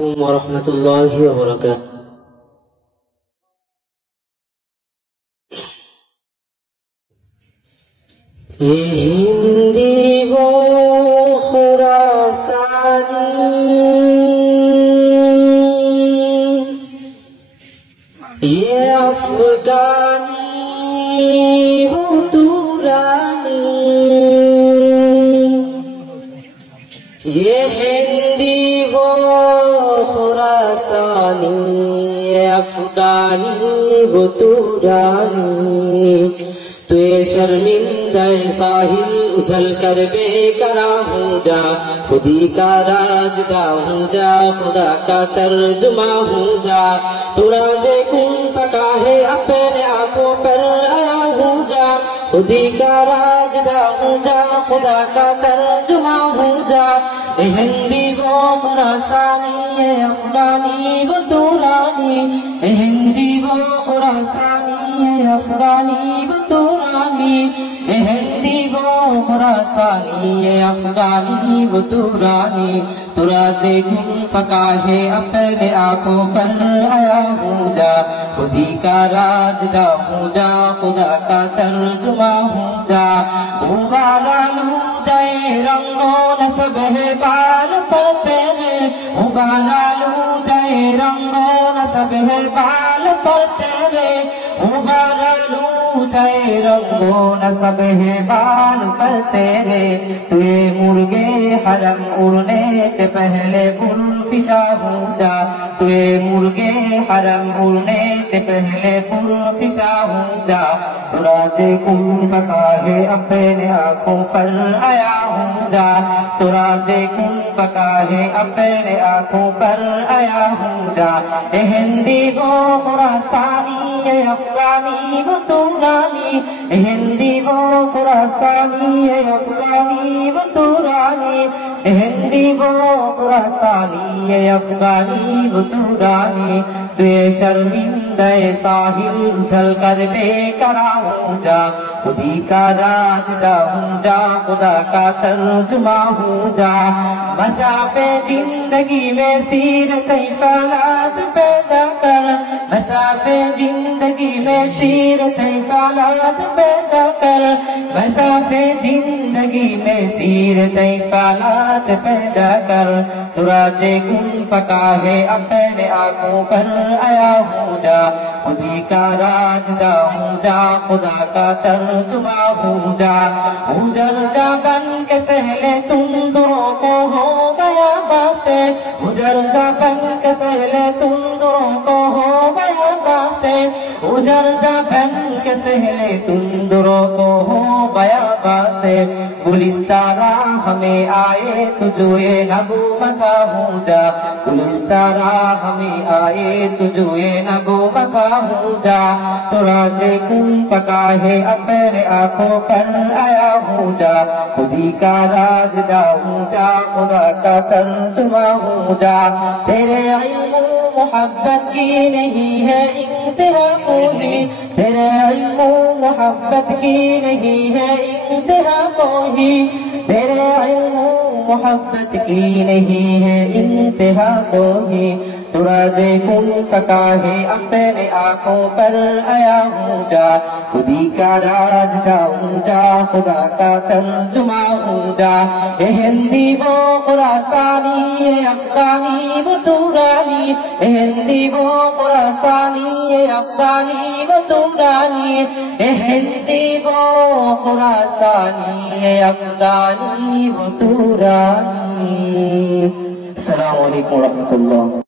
ورحمۃ اللہ وبرکاتہ۔ یہ ہندی وہ خراسانی، یہ افغانی وہ تورانی، یہ ہندی وہ خراسانی، یہ افغانی وہ تورانی، تو یہ شرمندہ ساحل اچھل کر بے قرار ہوں جا، خودی کا راجدہ ہوں جا، خدا کا ترجمہ ہوں جا، تو راز کن فکا ہے اپنے آنکھوں پر آیا ہوں جا، خودی کا راجدہ ہوں جا، خدا کا ترجمہ ہوں جا، اے ہندی وہ خراسانی، اے افغانی وہ تورانی، اے ہندی وہ خراسانی، اے افغانی وہ تورانی، اے ہندی وہ خراسانی، اے افغانی وہ تورانی، تو راز گم فکا ہے اپنے آنکھوں پر آیا ہوں جا، خودی کا راجدہ ہوں جا، خدا کا ترجمہ ہوں جا، ابالالودہ رنگوں نسب ہے بال پر تیرے، ابالالودہ رنگوں نسب ہے بال پر تیرے، ابالالودہ رنگوں نسب ہے بال پر تیرے، تو یہ مرغے حرم اڑنے سے پہلے گل فشا ہوں جا، تو یہ مرغے حرم اڑنے سے پہلے گل فشا ہوں جا، تو راز کن فکا ہے اپنے آنکھوں پر آیا ہوں جا، تو راز کن فکا ہے اپنے آنکھوں پر آیا ہوں جا، اے ہندی وہ خراسانی، اے افغانی وہ تورانی، اے ہندی وہ خراسانی، اے افغانی وہ تورانی، اے ہندی وہ خراسانی، اے افغانی وہ تورانی، تو یہ شرمندہ ساحل اچھل کر بے قرار ہوں جا، خودی کا راجدہ ہوں جا، خدا کا ترجمہ ہوں جا، مساف زندگی میں سیرت فالات پیدا کر، مساف زندگی میں سیرت فالات پیدا کر، مساف زندگی میں سیرت فالات پیدا کر، تو راز گم فکا ہے اپنے آنکھوں پر آیا ہوں جا، خودی کا راجدہ ہوں جا، خدا کا ترجمہ ہوں جا، اجڑ جا بن کے سہلے تندروں کو ہو گیا باسے، اجڑ جا بن کے سہلے تندروں کو ہو گیا باسے، اجڑ جا بن کے سہلے تندروں کو ہو گیا باسے، گلستہ راہ میں آئے تو جو یہ نگو مگا ہوں جا، گلستہ راہ میں آئے تو جو یہ نگو مگا ہوں جا، تو راز کن فکا ہے اپنے آنکھوں پر آیا ہوں جا، خودی کا راجدہ ہوں جا، خدا کا ترجمہ ہوں جا، تیرے علم و محبت کی نہیں ہے انتہا کوئی، تیرے علم و محبت کی نہیں ہے انتہا کوئی، تیرے علم و محبت کی نہیں ہے انتہا کوئی، تو راز کن فکا ہے اپنے آنکھوں پر آیا ہوں جا، خودی کا راجدہ ہوں جا، خدا کا ترجمہ ہوں جا، اے ہندی وہ خراسانی، اے افغانی وہ تورانی، اے ہندی وہ خراسانی، اے افغانی وہ تورانی، اے ہندی وہ خراسانی، اے افغانی وہ تورانی۔ السلام علیکم ورحمۃ اللہ۔